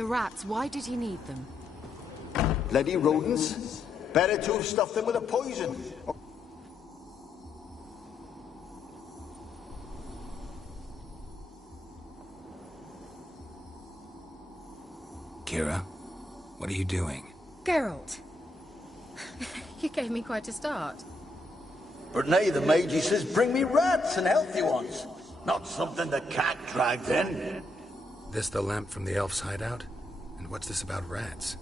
The rats, why did he need them? Bloody rodents. Better to have stuffed them with a poison. Kira, what are you doing? Geralt. You gave me quite a start. But now the mage says bring me rats and healthy ones. Not something the cat dragged in. This the lamp from the elf's hideout? And what's this about rats?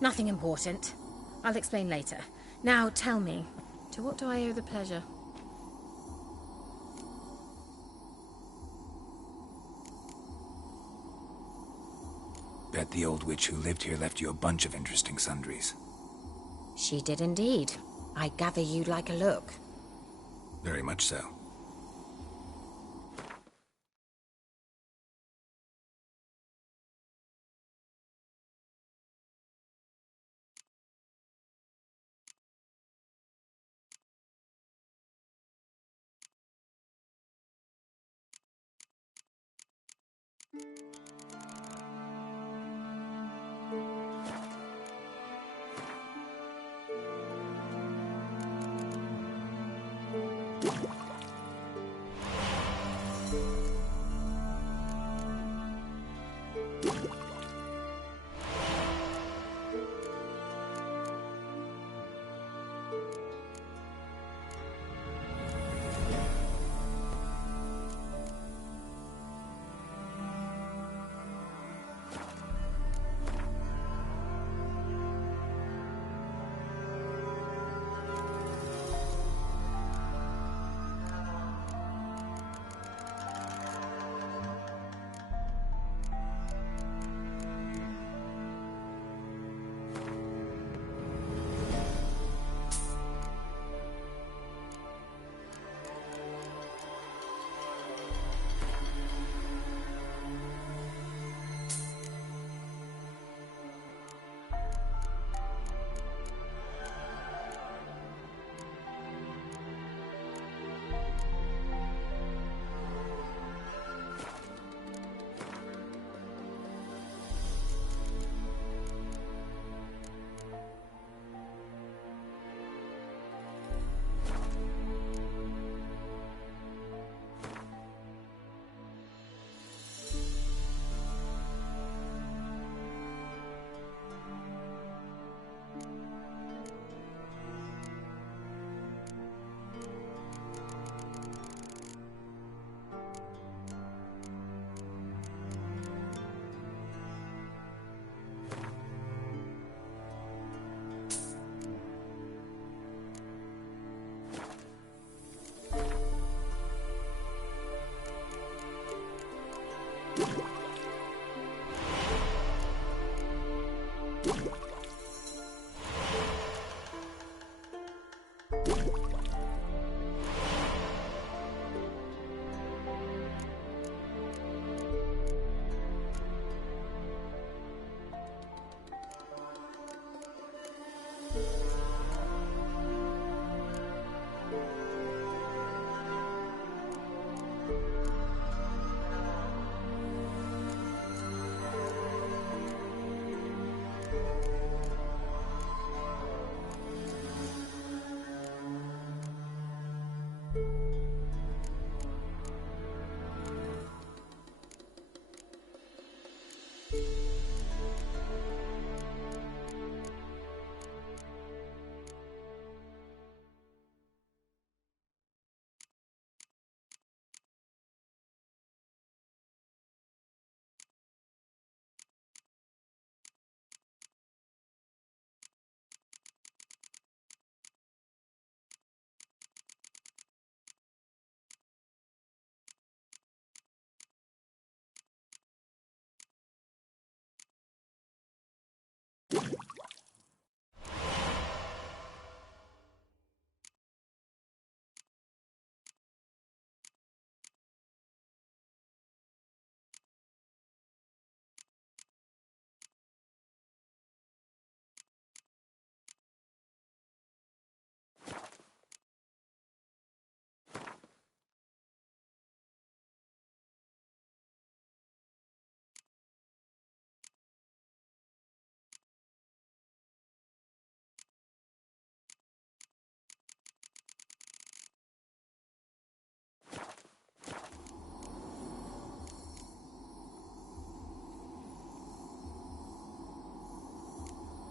Nothing important. I'll explain later. Now tell me, to what do I owe the pleasure? Bet the old witch who lived here left you a bunch of interesting sundries. She did indeed. I gather you'd like a look. Very much so.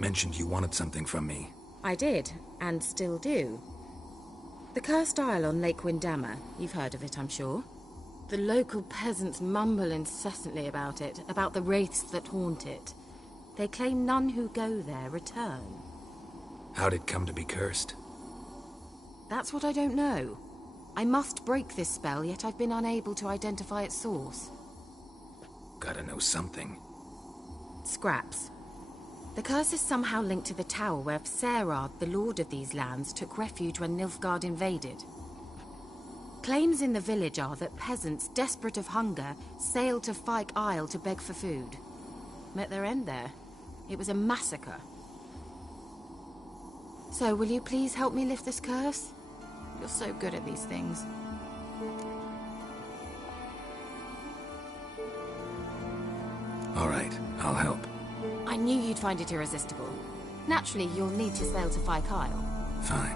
mentioned you wanted something from me. I did, and still do. The cursed isle on Lake Windammer. You've heard of it, I'm sure. The local peasants mumble incessantly about it, about the wraiths that haunt it. They claim none who go there return. How'd it come to be cursed? That's what I don't know. I must break this spell, yet I've been unable to identify its source. Gotta know something. Scraps. The curse is somehow linked to the tower where Serard, the lord of these lands, took refuge when Nilfgaard invaded. Claims in the village are that peasants, desperate of hunger, sailed to Fyke Isle to beg for food. Met their end there. It was a massacre. So, will you please help me lift this curse? You're so good at these things. All right, I'll help. I knew you'd find it irresistible. Naturally, you'll need to sail to Fyke Isle. Fine.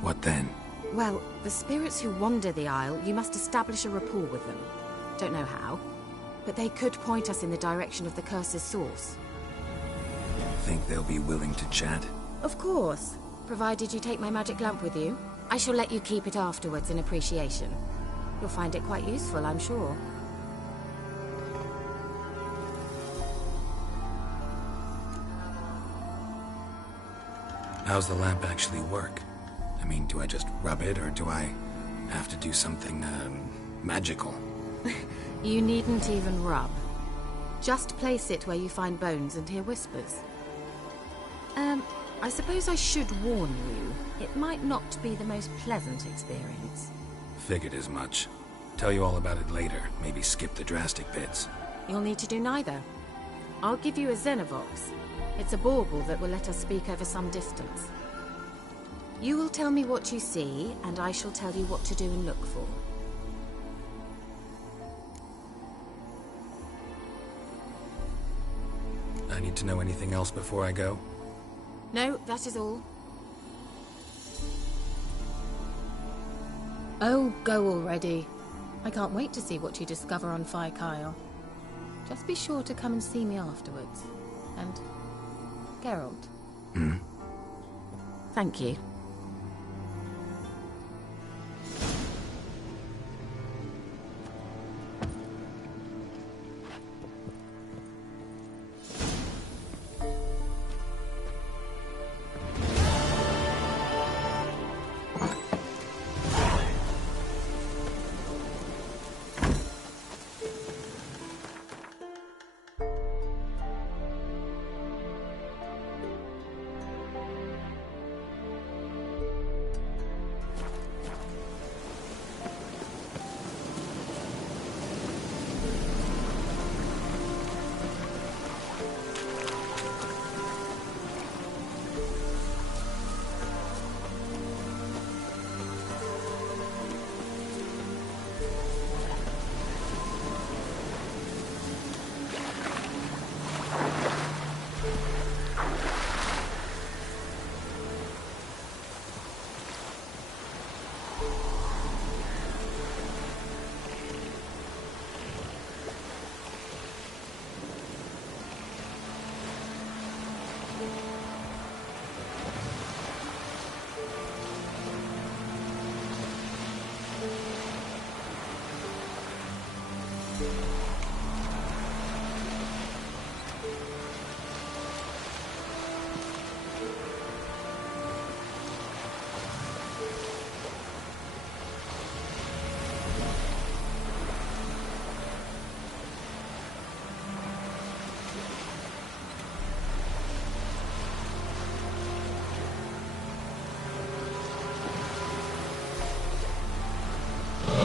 What then? Well, the spirits who wander the isle, you must establish a rapport with them. Don't know how, but they could point us in the direction of the curse's source. Think they'll be willing to chat? Of course, provided you take my magic lamp with you. I shall let you keep it afterwards in appreciation. You'll find it quite useful, I'm sure. How's the lamp actually work? I mean, do I just rub it, or do I have to do something, magical? You needn't even rub. Just place it where you find bones and hear whispers. I suppose I should warn you. It might not be the most pleasant experience. Figured as much. Tell you all about it later. Maybe skip the drastic bits. You'll need to do neither. I'll give you a Xenovox. It's a bauble that will let us speak over some distance. You will tell me what you see, and I shall tell you what to do and look for. I need to know anything else before I go? No, that is all. Oh, go already. I can't wait to see what you discover on Fyke Isle. Just be sure to come and see me afterwards. And Geralt. Thank you.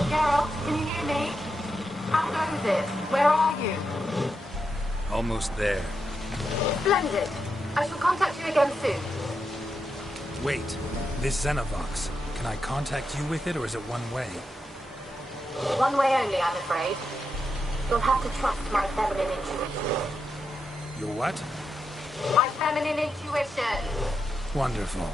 Geralt, can you hear me? How goes it? Where are you? Almost there. Splendid. I shall contact you again soon. Wait, this Xenovox. Can I contact you with it, or is it one way? One way only, I'm afraid. You'll have to trust my feminine intuition. Your what? My feminine intuition! Wonderful.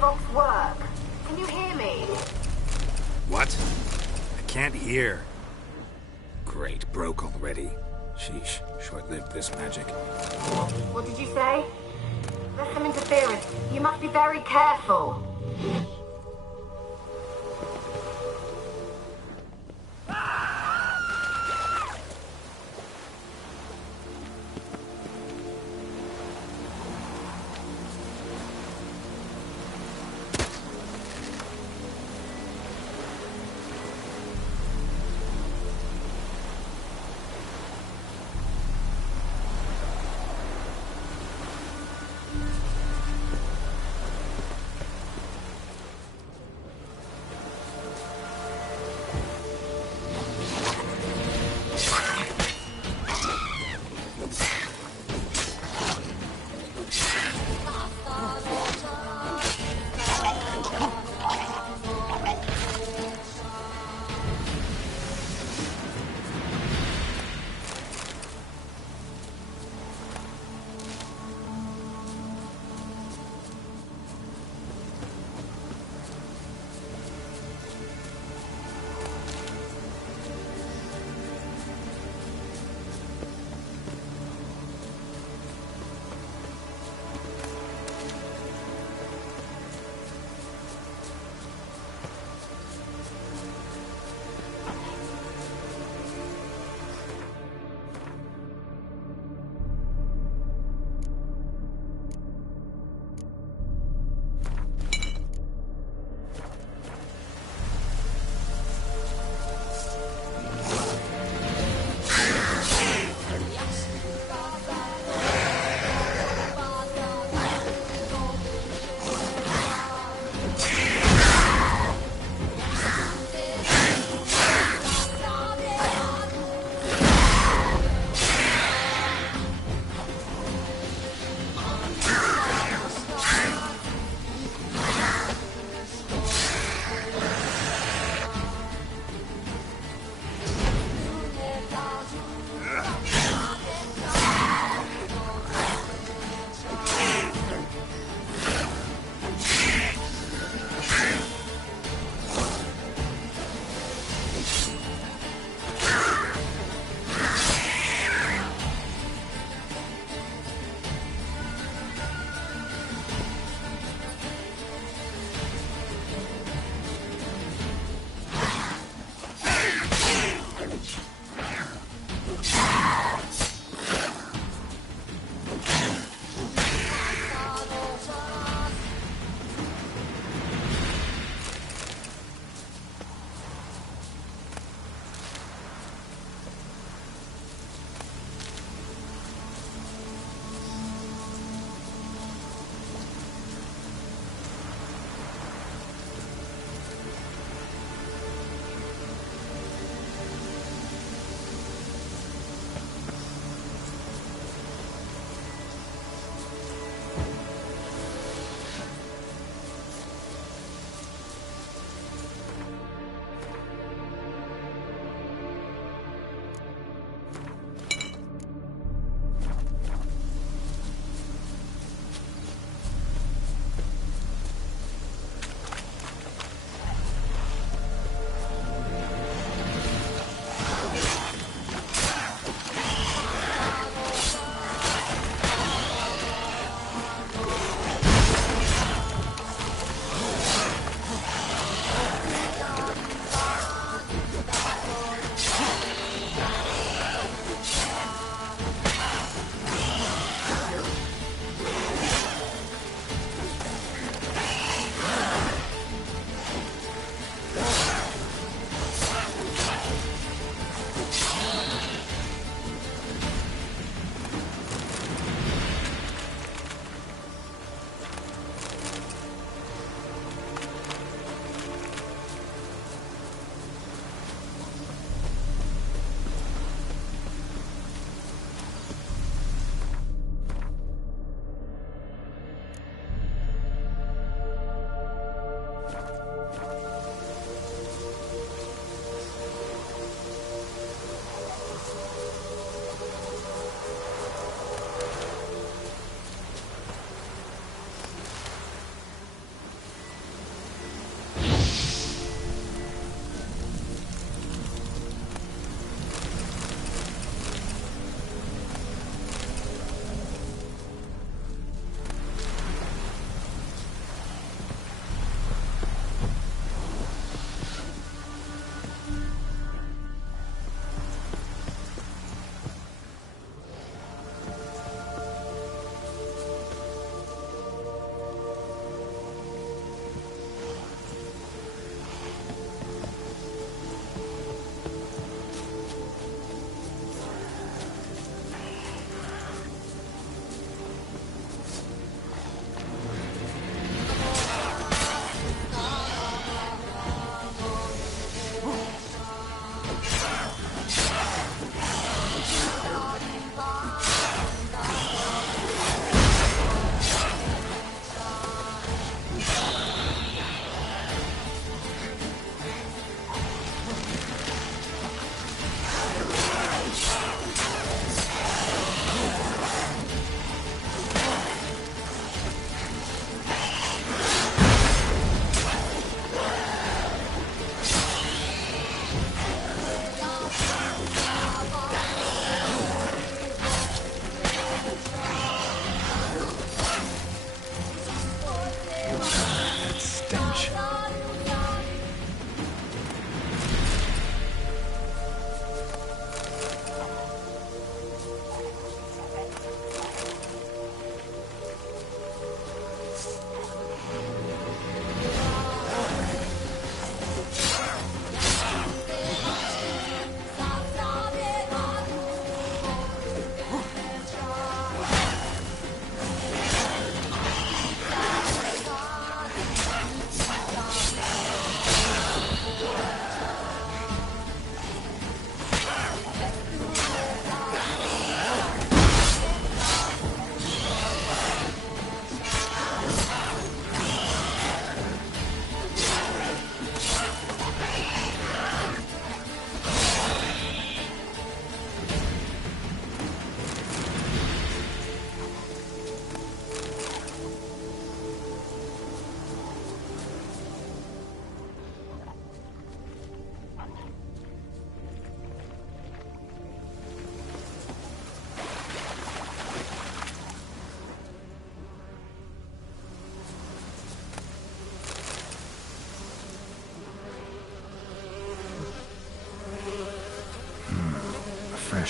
Vox work? Can you hear me? What? I can't hear. Great, broke already. Sheesh, short-lived this magic. What did you say? There's some interference. You must be very careful.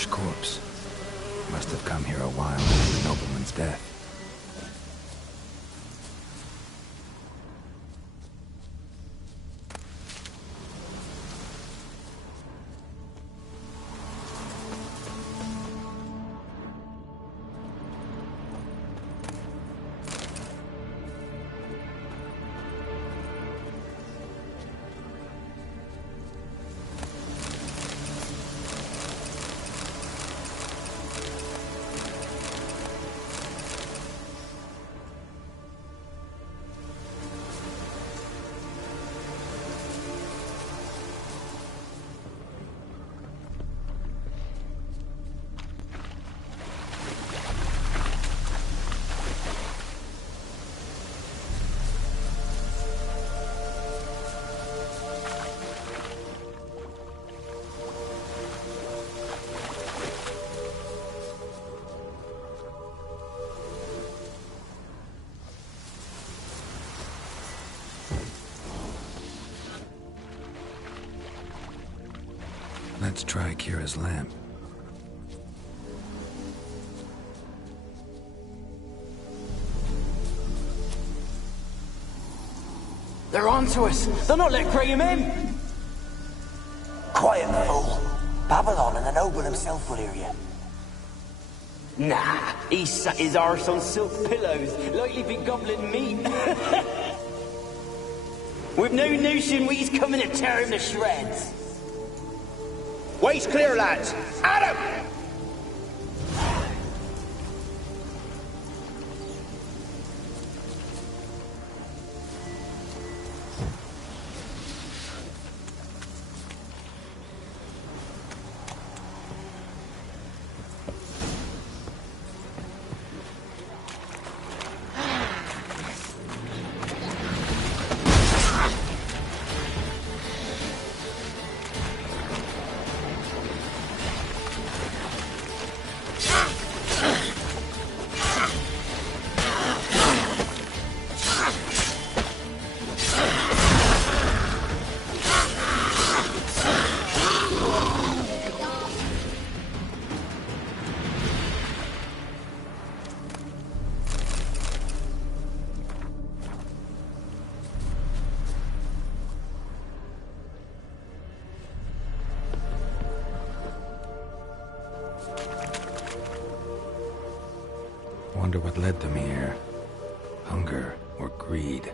fresh corpse. Must have come here a while after the nobleman's death. Let's try Kira's lamp. They're on to us! They'll not let Graham in! Quiet, fool. Babylon and the noble himself will hear you. Nah, he sat his arse on silk pillows, like he'd be gobbling meat. With no notion we's coming to tear him to shreds. Way's clear, lads. At him! Wonder what led them here. Hunger or greed.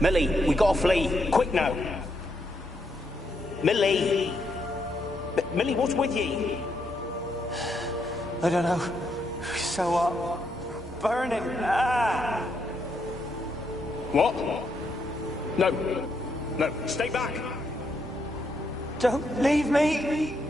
Millie, we gotta flee. Quick now. Millie! Millie, what's with you? I don't know. So what? Burning. Ah! What? No. No, stay back. Don't leave me!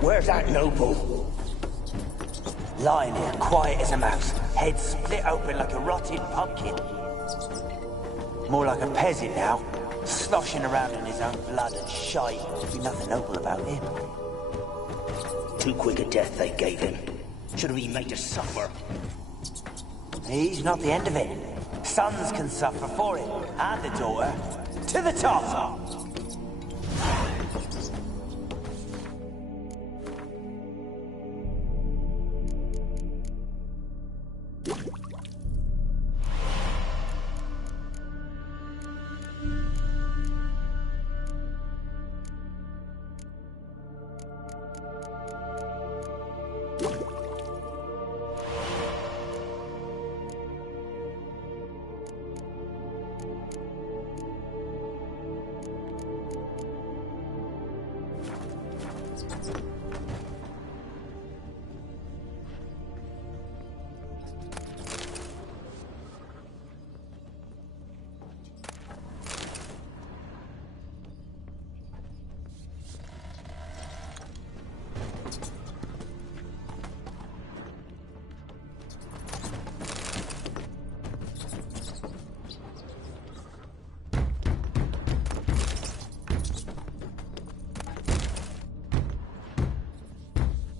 Where's that noble? Lying here, quiet as a mouse, head split open like a rotted pumpkin. More like a peasant now, sloshing around in his own blood and shite. There'd be nothing noble about him. Too quick a death they gave him. Should have been made to suffer. He's not the end of it. Sons can suffer for it, and the daughter. To the top!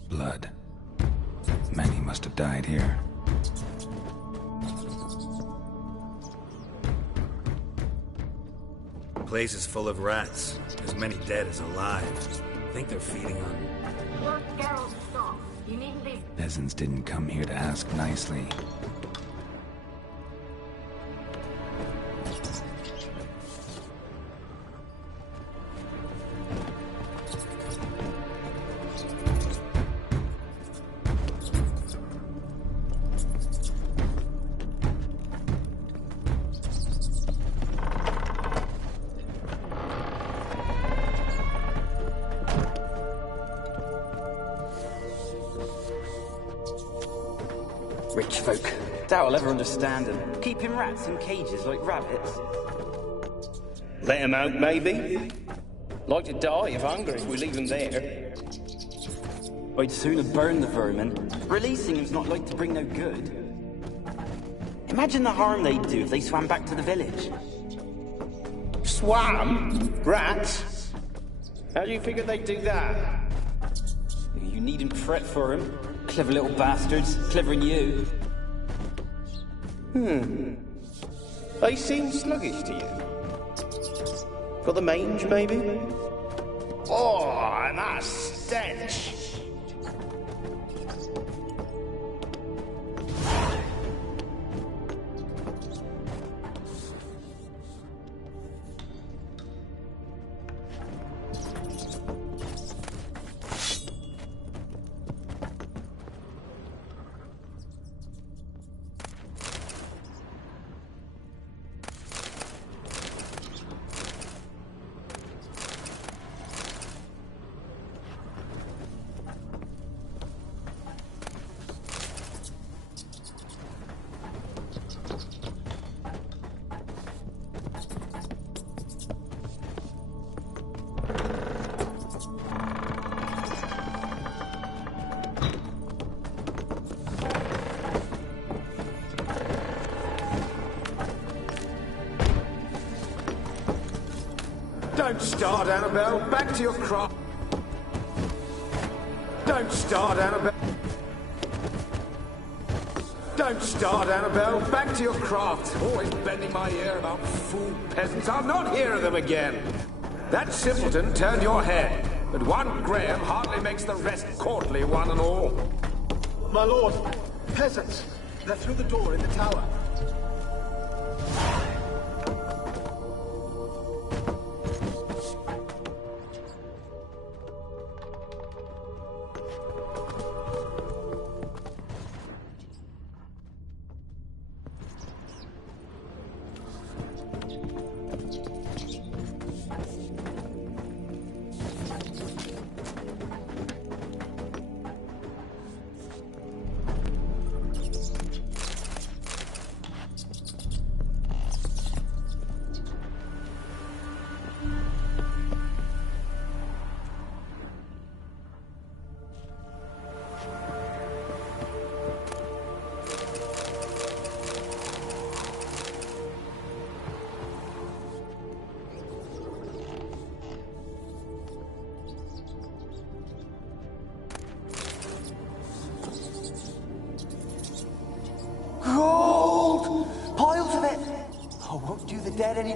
Blood. Many must have died here. The place is full of rats. As many dead as alive. I think they're feeding on... Lord Geralt, stop. You needn't leave. Peasants didn't come here to ask nicely. Rich folk. Doubt I'll ever understand them. Keeping rats in cages like rabbits. Let him out, maybe? Like to die of hunger if we leave him there. I'd sooner burn the vermin. Releasing him's not like to bring no good. Imagine the harm they'd do if they swam back to the village. Swam? Rats? How do you figure they'd do that? You needn't fret for him. Clever little bastards. Clever'n you. They seem sluggish to you. Got the mange, maybe? Oh, and that stench! Don't start, Annabelle. Back to your craft. Don't start, Annabelle. Don't start, Annabelle. Back to your craft. Always bending my ear about fool peasants. I'll not hear of them again. That simpleton turned your head, but one Graham hardly makes the rest courtly, one and all. My lord, peasants. They're through the door in the tower.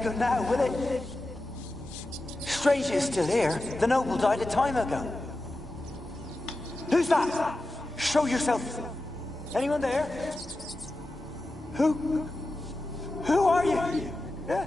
good now, will it? Strange it's still here. The noble died a time ago. Who's that? Show yourself. Anyone there? Who? Who are you? Yeah.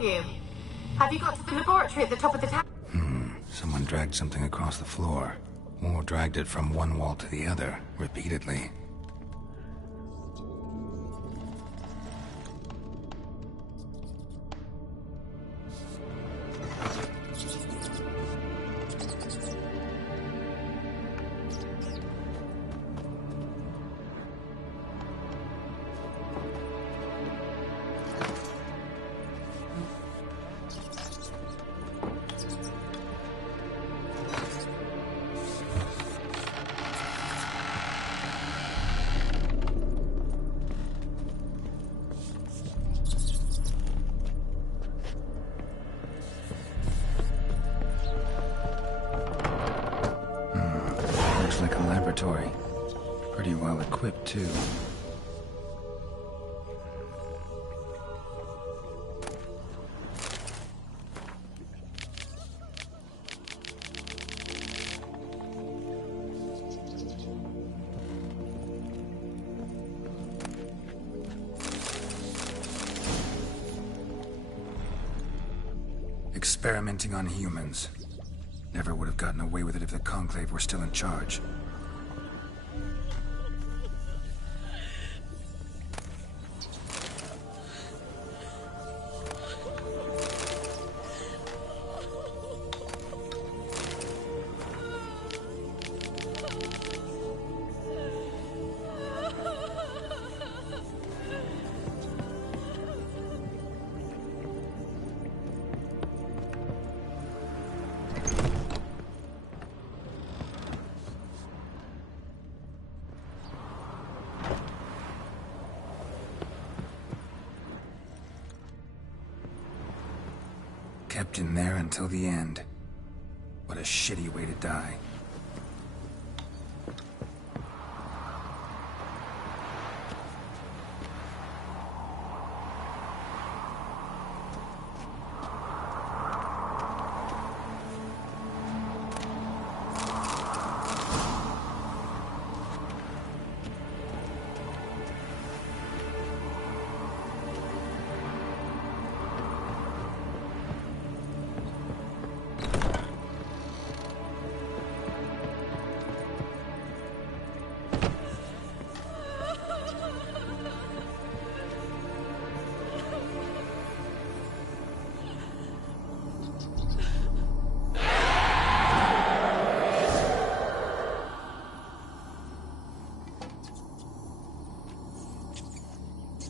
You? Have you got to the laboratory at the top of the tower? Someone dragged something across the floor. Or dragged it from one wall to the other, repeatedly. Like a laboratory. Pretty well equipped, too. Experimenting on humans. Never would have gotten away with it if the Conclave were still in charge. Kept in there until the end. What a shitty way to die.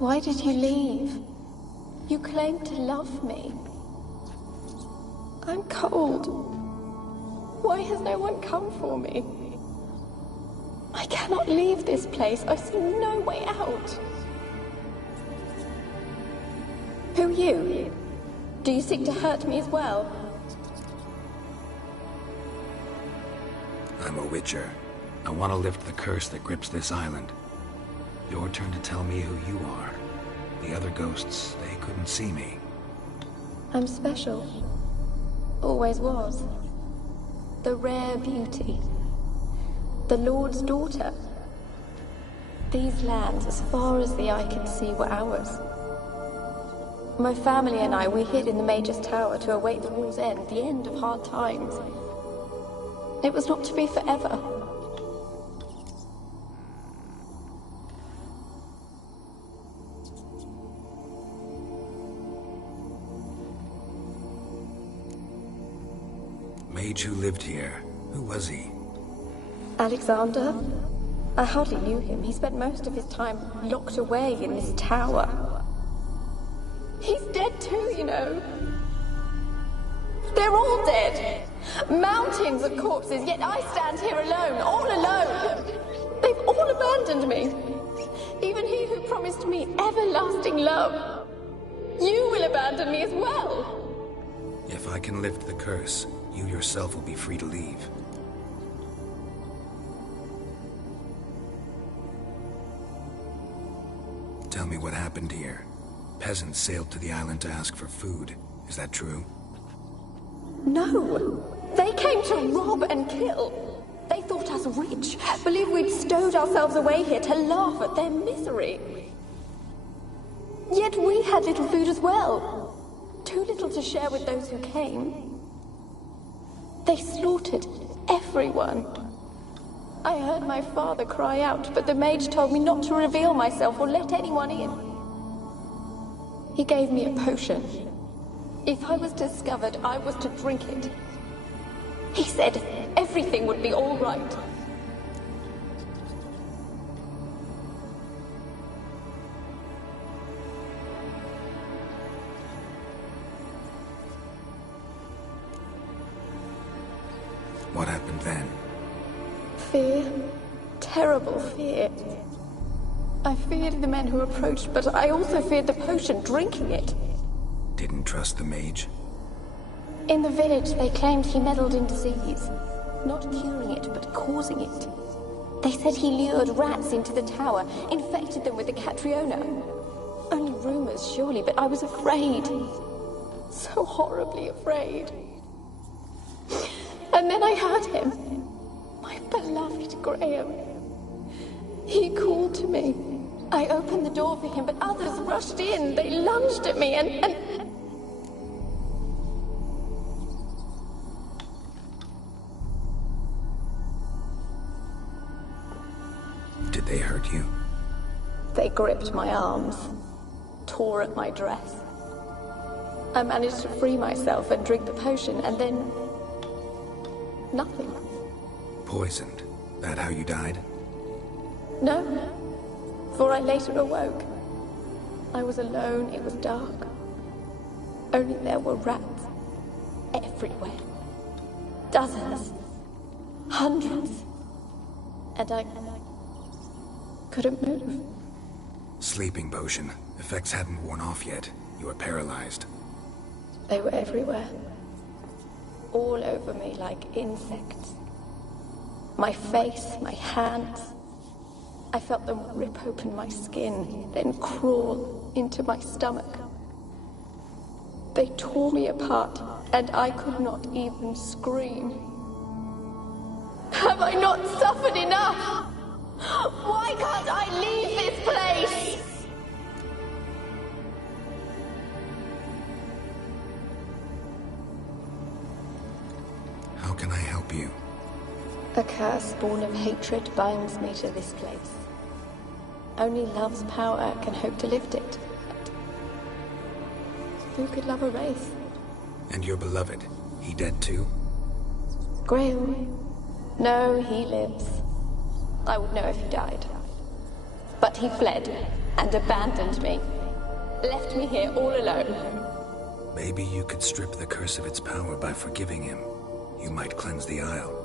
Why did you leave? You claimed to love me. I'm cold. Why has no one come for me? I cannot leave this place. I see no way out. Who are you? Do you seek to hurt me as well? I'm a Witcher. I want to lift the curse that grips this island. Your turn to tell me who you are. The other ghosts, they couldn't see me. I'm special. Always was. The rare beauty. The Lord's daughter. These lands, as far as the eye could see, were ours. My family and I, we hid in the Mage's Tower to await the war's end, the end of hard times. It was not to be forever. Mage who lived here. Who was he? Alexander? I hardly knew him. He spent most of his time locked away in this tower. He's dead too, you know. They're all dead. Mountains of corpses, yet I stand here alone, all alone. They've all abandoned me. Even he who promised me everlasting love. You will abandon me as well. If I can lift the curse, you yourself will be free to leave. Tell me what happened here. Peasants sailed to the island to ask for food. Is that true? No. They came to rob and kill. They thought us rich, believed we'd stowed ourselves away here to laugh at their misery. Yet we had little food as well. Too little to share with those who came. They slaughtered everyone. I heard my father cry out, but the mage told me not to reveal myself or let anyone in. He gave me a potion. If I was discovered, I was to drink it. He said everything would be all right. What happened then? Fear. Terrible fear. I feared the men who approached, but I also feared the potion, drinking it. Didn't trust the mage? In the village, they claimed he meddled in disease. Not curing it, but causing it. They said he lured rats into the tower, infected them with the Catriona. Only rumors, surely, but I was afraid. So horribly afraid. And then I heard him. My beloved Graham. He called to me. I opened the door for him, but others rushed in. They lunged at me and... Did they hurt you? They gripped my arms, tore at my dress. I managed to free myself and drink the potion, and then... nothing. Poisoned? That how you died? No, for I later awoke. I was alone, it was dark. Only there were rats. Everywhere. Dozens. Hundreds. And I couldn't move. Sleeping potion. Effects hadn't worn off yet. You were paralyzed. They were everywhere. All over me like insects. My face, my hands. I felt them rip open my skin, then crawl into my stomach. They tore me apart, and I could not even scream. Have I not suffered enough? Why can't I leave this place? How can I help you? A curse born of hatred binds me to this place. Only love's power can hope to lift it. But who could love a race? And your beloved, he dead too? Graham? No, he lives. I would know if he died. But he fled and abandoned me. Left me here all alone. Maybe you could strip the curse of its power by forgiving him. You might cleanse the Isle.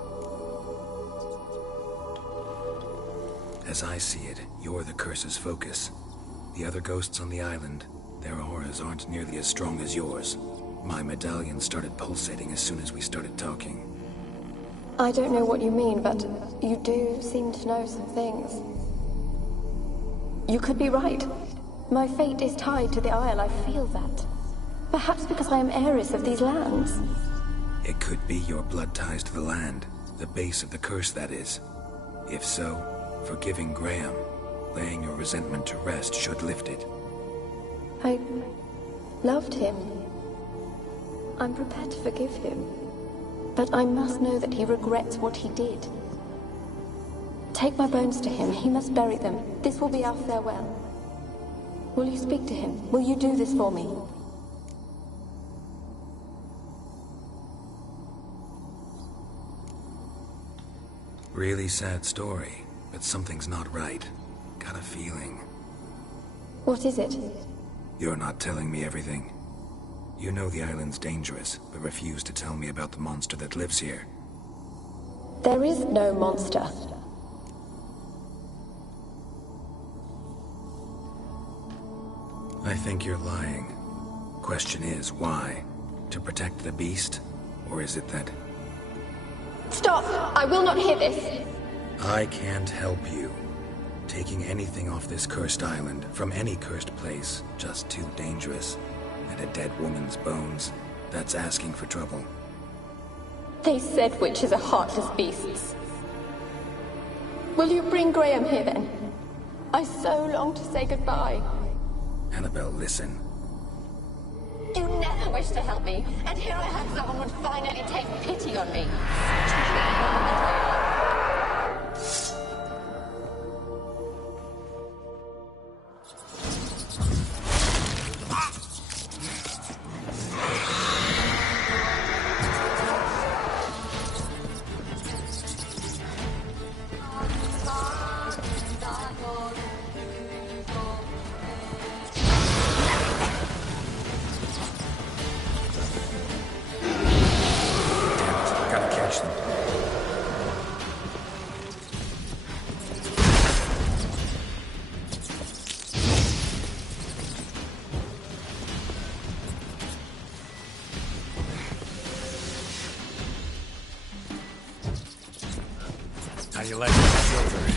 As I see it, you're the curse's focus. The other ghosts on the island, their auras aren't nearly as strong as yours. My medallion started pulsating as soon as we started talking. I don't know what you mean, but you do seem to know some things. You could be right. My fate is tied to the Isle, I feel that. Perhaps because I am heiress of these lands. It could be your blood ties to the land, the base of the curse, that is. If so, forgiving Graham, laying your resentment to rest, should lift it. I loved him. I'm prepared to forgive him. But I must know that he regrets what he did. Take my bones to him. He must bury them. This will be our farewell. Will you speak to him? Will you do this for me? Really sad story, but something's not right. Got a feeling. What is it? You're not telling me everything. You know the island's dangerous, but refuse to tell me about the monster that lives here. There is no monster. I think you're lying. Question is, why? To protect the beast? Or is it that... Stop! I will not hear this! I can't help you. Taking anything off this cursed island, from any cursed place, just too dangerous. And a dead woman's bones, that's asking for trouble. They said witches are heartless beasts. Will you bring Graham here then? I so long to say goodbye. Annabelle, listen. You never wished to help me, and here I have someone would finally take pity on me. How you like that silver?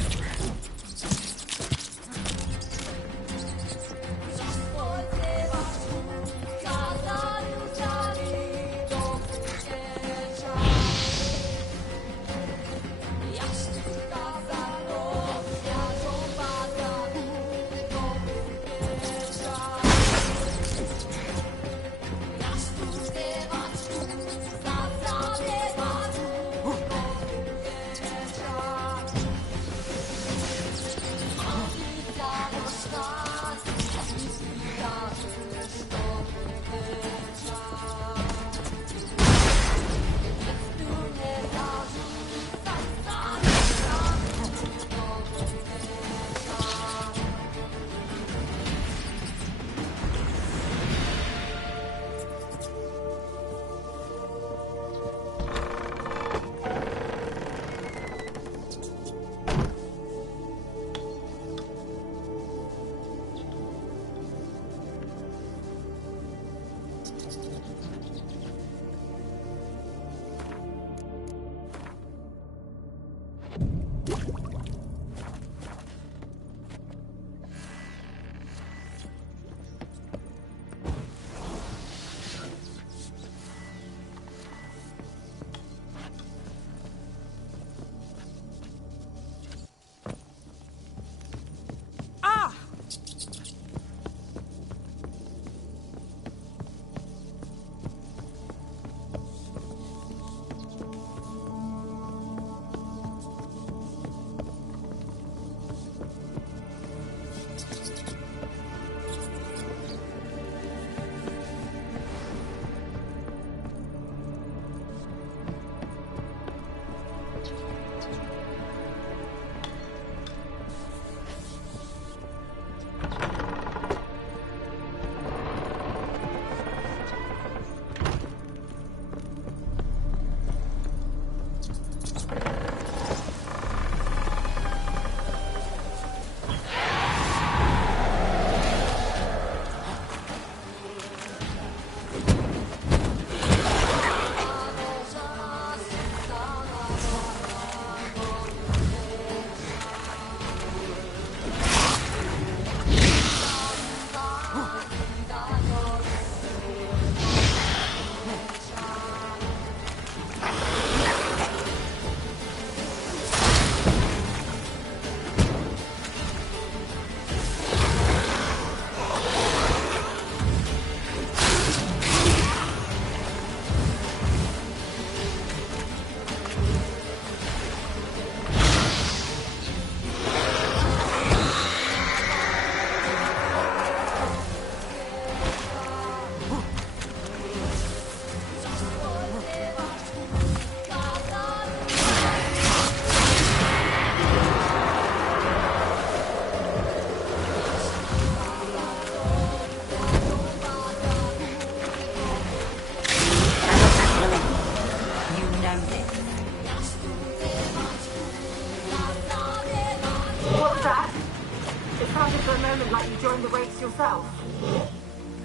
for a moment like you joined the race yourself?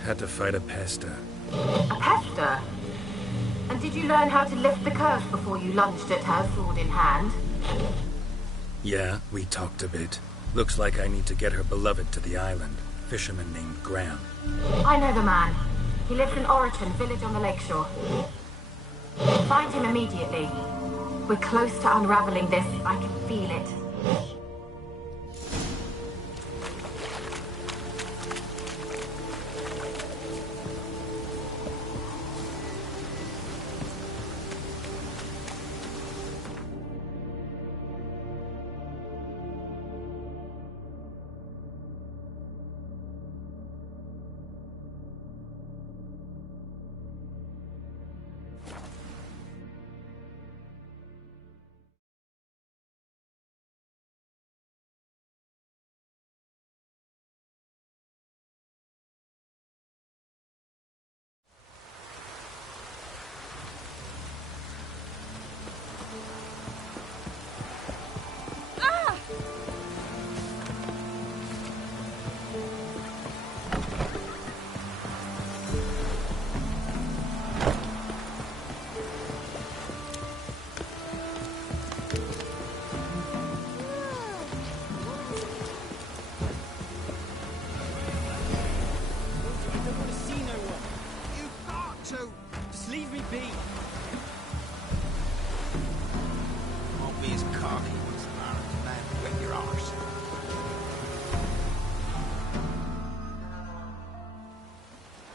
Had to fight a pester. A pester? And did you learn how to lift the curse before you lunged at her, sword in hand? Yeah, we talked a bit. Looks like I need to get her beloved to the island. Fisherman named Graham. I know the man. He lives in Oriton, village on the lakeshore. Find him immediately. We're close to unraveling this. I can feel it.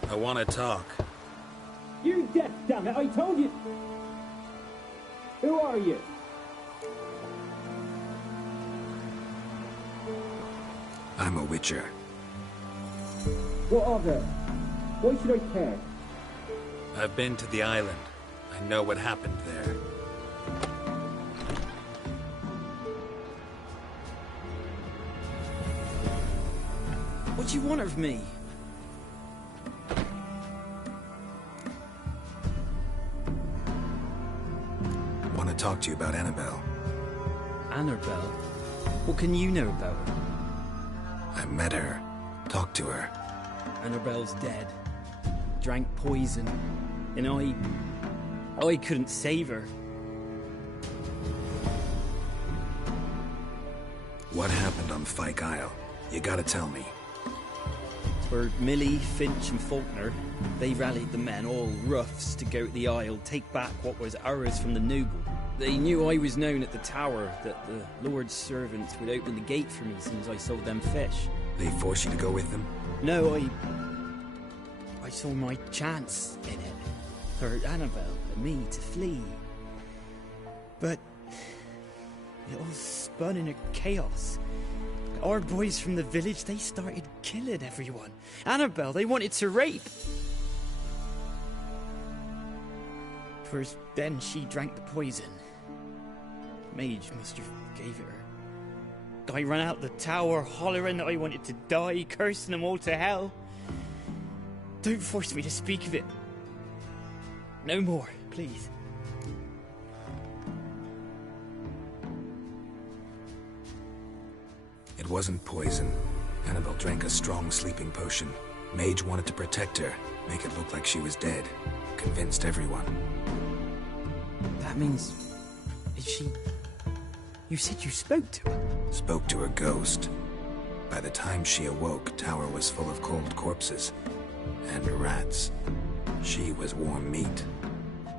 I want to talk. You deaf, damn it! I told you. Who are you? I'm a Witcher. What of it? Why should I care? I've been to the island. I know what happened there. What do you want of me? Want to talk to you about Annabelle. Annabelle? What can you know about her? I met her. Talked to her. Annabelle's dead. Drank poison. And I couldn't save her. What happened on Fyke Isle? You gotta tell me. For Millie, Finch and Faulkner, they rallied the men, all roughs, to go to the Isle, take back what was ours from the noble. They knew I was known at the tower, that the Lord's servants would open the gate for me as soon as I sold them fish. They forced you to go with them? No, I saw my chance in it. For Annabelle and me to flee. But it all spun in a chaos. Our boys from the village, they started killing everyone. Annabelle, they wanted to rape. First, then she drank the poison. Mage must have gave it her. I ran out the tower, hollering that I wanted to die, cursing them all to hell. Don't force me to speak of it. No more, please. It wasn't poison. Annabelle drank a strong sleeping potion. Mage wanted to protect her, make it look like she was dead. Convinced everyone. That means... is she... You said you spoke to her? Spoke to her ghost. By the time she awoke, tower was full of cold corpses. And rats. She was warm meat.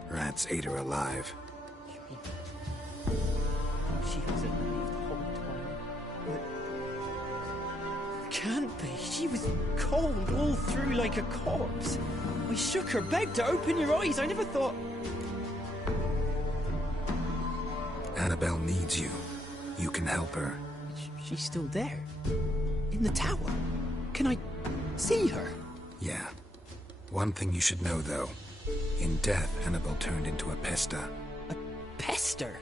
Rats ate her alive. You mean... she was alive the whole time? But... can't be. She was cold all through like a corpse. I shook her, begged her, open your eyes. I never thought... Annabelle needs you. You can help her. She's still there? In the tower? Can I see her? Yeah. One thing you should know, though. In death, Annabelle turned into a pesta. A pester?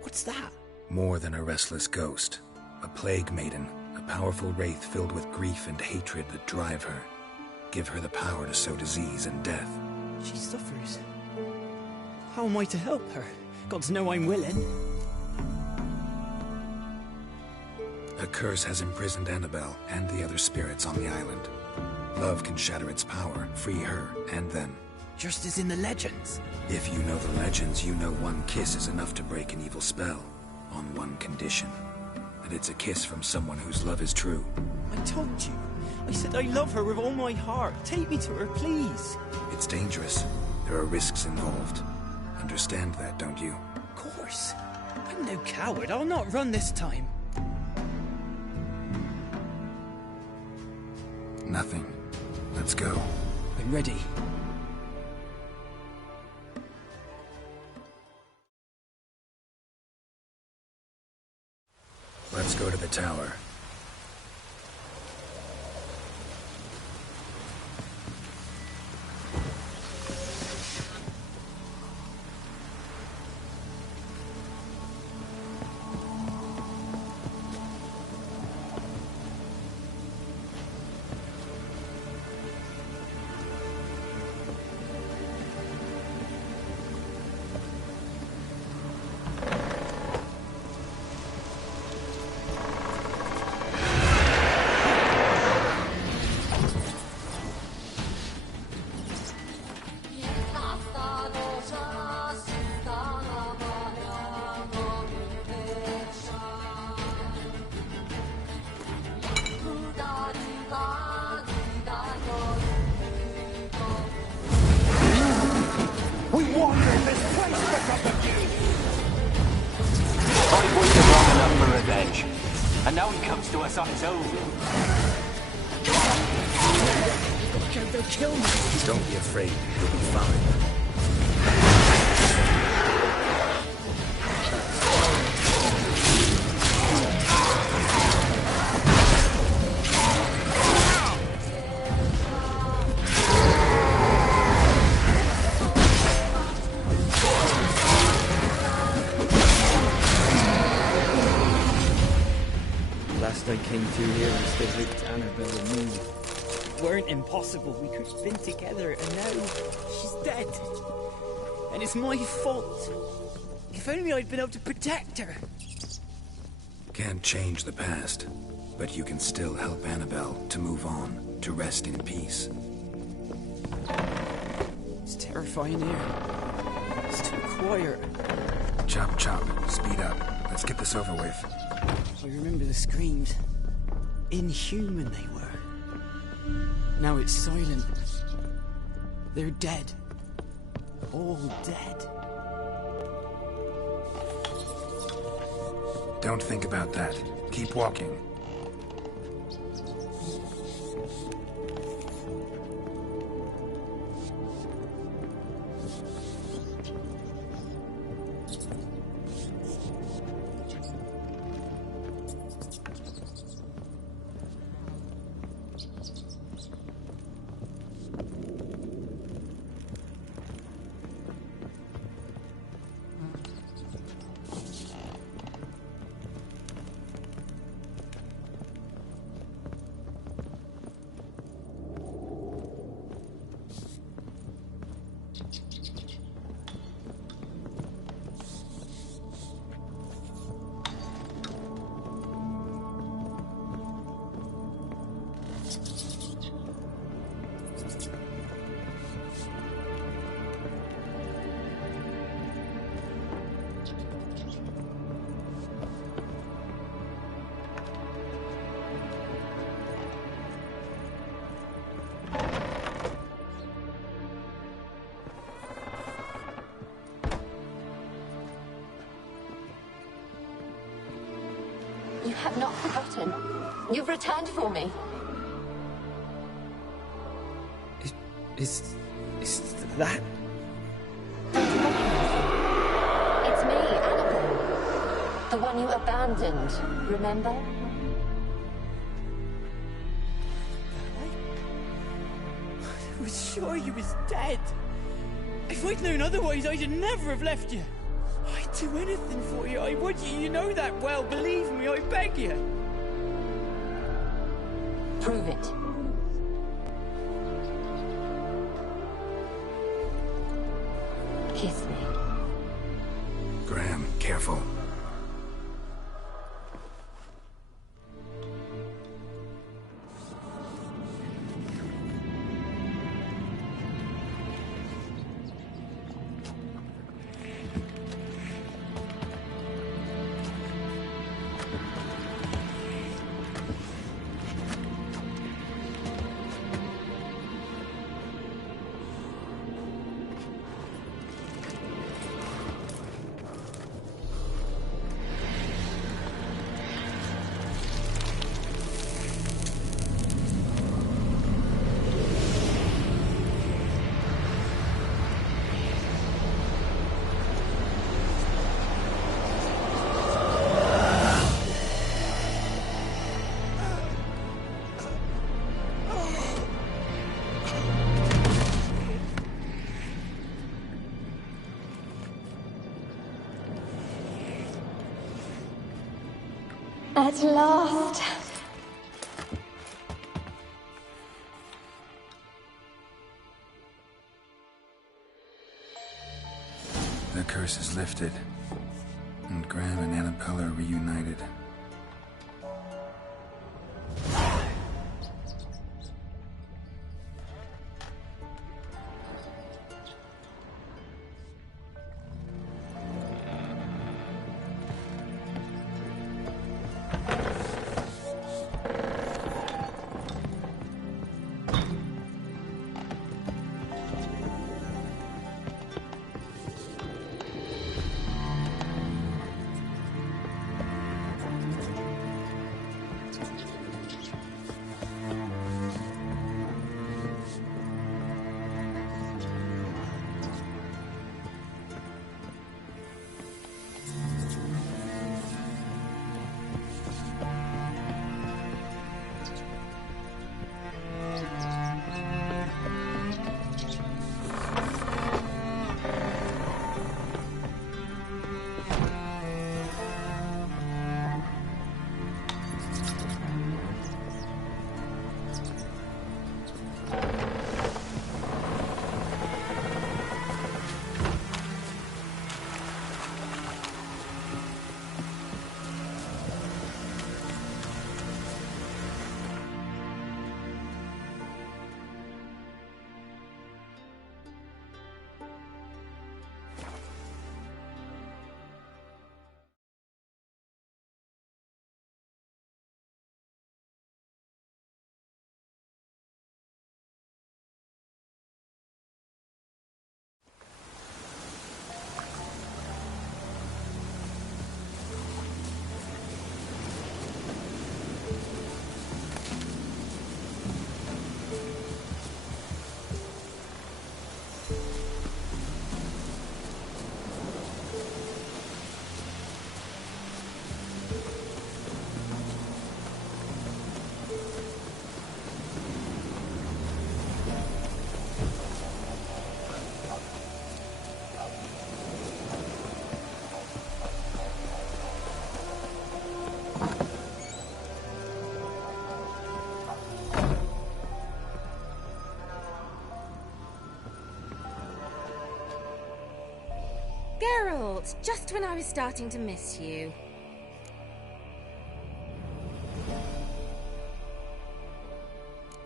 What's that? More than a restless ghost. A plague maiden. A powerful wraith filled with grief and hatred that drive her. Give her the power to sow disease and death. She suffers. How am I to help her? Gods know I'm willing. A curse has imprisoned Annabelle and the other spirits on the island. Love can shatter its power, free her and them. Just as in the legends. If you know the legends, you know one kiss is enough to break an evil spell. On one condition. That it's a kiss from someone whose love is true. I told you. I said I love her with all my heart. Take me to her, please. It's dangerous. There are risks involved. Understand that, don't you? Of course. I'm no coward. I'll not run this time. Nothing. Let's go. I'm ready. Let's go to the tower. And now he comes to us on his own. They'll kill me. Don't be afraid. You'll be fine. I came through here was they hoped Annabelle and me weren't impossible. We could have been together, and now she's dead. And it's my fault. If only I'd been able to protect her. Can't change the past, but you can still help Annabelle to move on, to rest in peace. It's terrifying here. It's too quiet. Chop, chop. Speed up. Let's get this over with. I remember the screams. Inhuman they were. Now it's silent. They're dead. All dead. Don't think about that. Keep walking. You have not forgotten. You've returned for me. Is that... It's me, Annabelle. The one you abandoned, remember? I was sure you was dead. If I'd known otherwise, I'd never have left you. I'd do anything for you. I would. You know that well. Believe me, I beg you. Prove it. Kiss me. Graham, careful. At last. The curse is lifted, and Graham and Annabelle are reunited. Geralt, just when I was starting to miss you.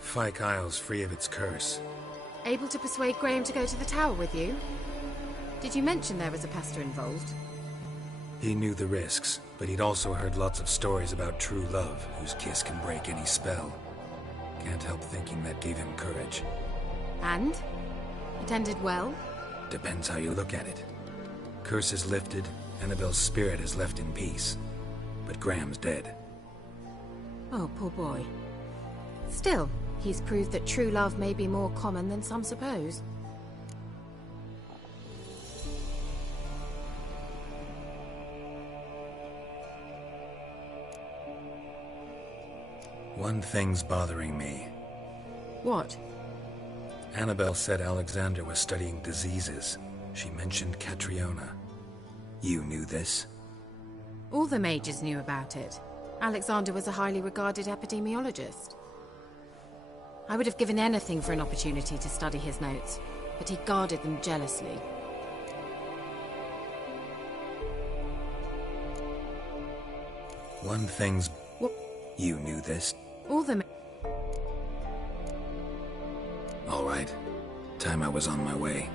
Fyke Isle's free of its curse. Able to persuade Graham to go to the tower with you? Did you mention there was a pester involved? He knew the risks, but he'd also heard lots of stories about true love, whose kiss can break any spell. Can't help thinking that gave him courage. And? It ended well? Depends how you look at it. Curse is lifted, Annabelle's spirit is left in peace. But Graham's dead. Oh, poor boy. Still, he's proved that true love may be more common than some suppose. One thing's bothering me. What? Annabelle said Alexander was studying diseases. She mentioned Catriona. You knew this? All the mages knew about it. Alexander was a highly regarded epidemiologist. I would have given anything for an opportunity to study his notes, but he guarded them jealously. One thing's... What? You knew this? All the All right. Time I was on my way.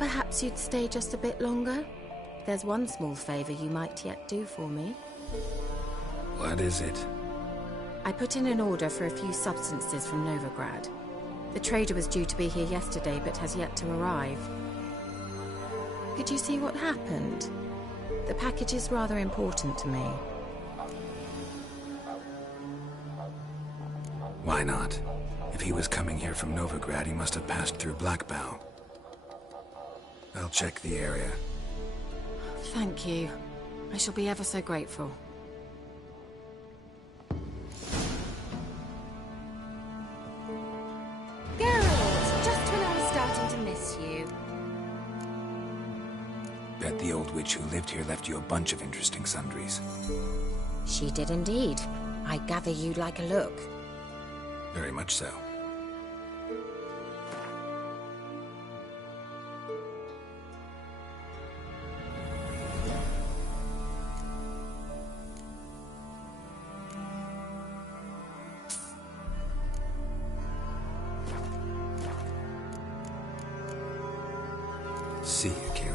Perhaps you'd stay just a bit longer? There's one small favor you might yet do for me. What is it? I put in an order for a few substances from Novigrad. The trader was due to be here yesterday, but has yet to arrive. Could you see what happened? The package is rather important to me. Why not? If he was coming here from Novigrad, he must have passed through Blackbough. I'll check the area. Thank you. I shall be ever so grateful. Geralt, just when I was starting to miss you. Bet the old witch who lived here left you a bunch of interesting sundries. She did indeed. I gather you'd like a look. Very much so. See you, kid.